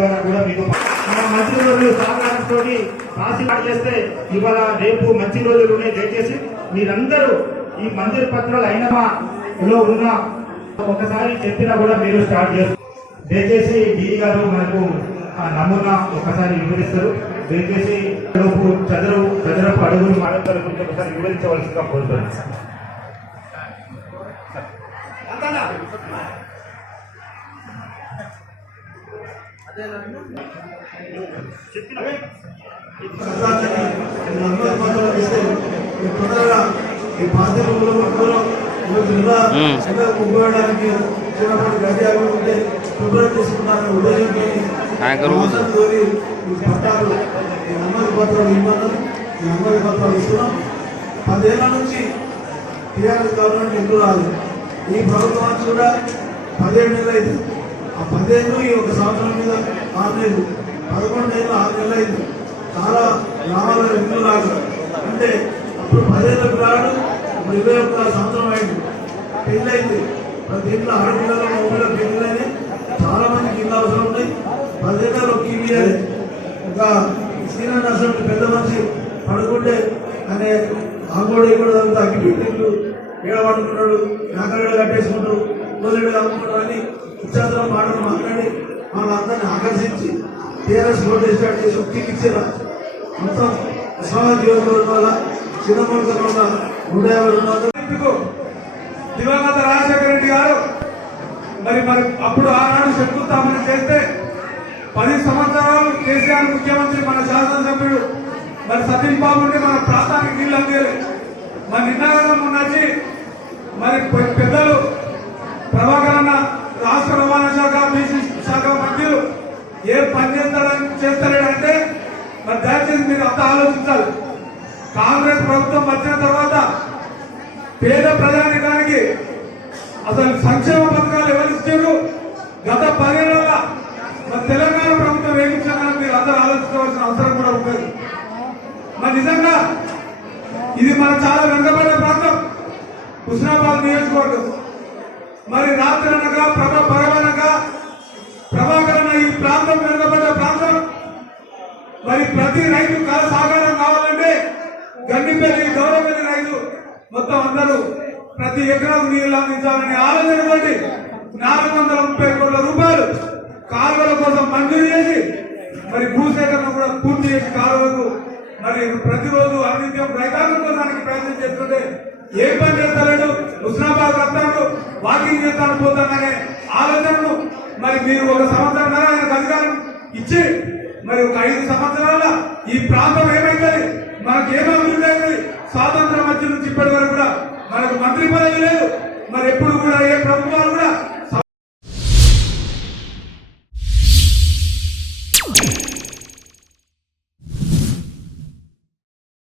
ద్వారా కూడా మీకు మన మంచి రోజులు సహకారంతో ఆశీర్వాదం చేస్తే ఇవాళ రేపు మంచి రోజులు ఉన్నాయి. దయచేసి మీరందరూ ఈ మందిర పత్రాలు అయినలో ఉన్న ఒకసారి చెప్పినా కూడా మీరు స్టార్ట్ చేస్తారు. దయచేసి డీఈ గారు మనకు నమూనా ఒకసారి వివరిస్తారు. దయచేసి చదరపు అడుగులు మాట్లాడతారు గురించి ఒకసారి వివరించవలసిందిగా కోరుతున్నాను. ఈ బాధ్యతలు ముగ్గడానికి చిన్నప్పటి గది అవి ఉంటే శుభ్రం చేసుకున్నారనే ఉద్దేశంతో పట్టాలు అనుమతి పత్రాలు ఇవ్వడం ఈ అనుమతి పత్రాలు ఇస్తున్నాం. 10 ఏళ్ల నుంచి టీఆర్ఎస్ గవర్నమెంట్ ఎప్పుడు రాదు. ఈ ప్రభుత్వానికి కూడా 17 నెలలు అయింది. ఆ 10 ఏళ్ళు ఈ ఒక సంవత్సరం మీద 6 నెలలు, 11 ఏళ్ళు 6 నెలలు అయింది. చాలా గ్రామాల ఇల్లు రాదు. అంటే అప్పుడు 10 ఏళ్ళకు రాడు, ఇప్పుడు 21 సంవత్సరం అయింది. పెళ్ళి అయింది. ప్రతి ఇంట్లో ఆడపిల్లల ఊళ్ళో పెళ్ళిళ్ళని చాలా మందికి ఇల్లు అవసరం ఉన్నాయి. 10 ఏళ్ళలో ఇవ్వాలి. ఒక సీనియర్ నర్సరీ పెద్ద మనిషి పడుకుంటే అనే ఆంగోడు కూడా అగ్గిపెట్టిళ్ళు ఏడ పడుకున్నాడు, నాకడ కట్టేసుకుంటాడు, కోలేడు అమ్ముకుంటాడు అని ఉచ్చాసనం మాటలు మాట్లాడి వాళ్ళందరినీ ఆకర్షించి టీఆర్ఎస్ ఓటు స్టార్ట్ చేసి ఒక్కి ఇచ్చారు. మొత్తం ఉస్మానాబాద్ నియోజకవర్గం వల్ల చిన్నమూలకం వల్ల 150 దివంగత రాజశేఖర రెడ్డి గారు మరి అప్పుడు ఆనాడు శంకుస్థాపన చేస్తే 10 సంవత్సరాలు కేసీఆర్ ముఖ్యమంత్రి, మన శాసనసభ్యుడు మరి సతీష్ బాబు ఉంటే మన ప్రాంతానికి నీళ్ళు అందేది. మరి నిన్నగరం ఉన్నది మరి పెద్దలు ప్రభాకర్ అన్న రాష్ట్ర రవాణా శాఖ బీసీ శాఖ మంత్రులు ఏ పని చేస్తారంటే మరి దయచేసి మీరు అంతా ఆలోచించాలి. కాంగ్రెస్ ప్రభుత్వం వచ్చిన తర్వాత పేద ప్రజానికానికి అసలు సంక్షేమ పథకాలు ఎవరు ఇచ్చారు? గత 10 ఏళ్ళ మరి తెలంగాణ ప్రభుత్వం ఏమిచ్చారని మీరు అందరూ ఆలోచించవలసిన అవసరం కూడా ఉంటుంది. మరి నిజంగా ఇది మన చాలా వెనుకబడ్డ ప్రాంతం హుస్నాబాద్ నియోజకవర్గం. మరి రాత్రి అనగా ప్రభాకరణ ఈ ప్రాంతం వెనుకబడ్డ ప్రాంతం. మరి ప్రతి రైతు కళ సాకారం కావాలంటే గండిపల్లి గౌరవపల్లి రైతు మొత్తం అందరూ ప్రతి ఎకరాకు నీళ్లు అందించాలనే ఆలోచనతోటి 430 కోట్ల రూపాయలు కాలువల కోసం మంజూరు చేసి మరి భూసేకరణ కూడా పూర్తి చేసి కాలువలకు మరి ప్రతిరోజు అనిత్యం రైతాంగం కోసానికి ప్రయత్నం చేస్తుంటే ఏ పని చేస్తలేడు. హుస్నాబాద్ వస్తాడు, వాకింగ్ చేస్తాను పోతాననే ఆలోచనను మరి మీరు ఒక సంవత్సరం ఆయనకు అధికారం ఇచ్చి మరి ఒక 5 సంవత్సరాల ఈ ప్రాంతం ఏమైతుంది, మనకు ఏం అభివృద్ధి అవుతుంది? స్వాతంత్రం వచ్చి నుంచి ఇప్పటి వరకు కూడా మనకు మంత్రి పదవి లేదు. మరి ఎప్పుడు కూడా ఏ ప్రభుత్వాలు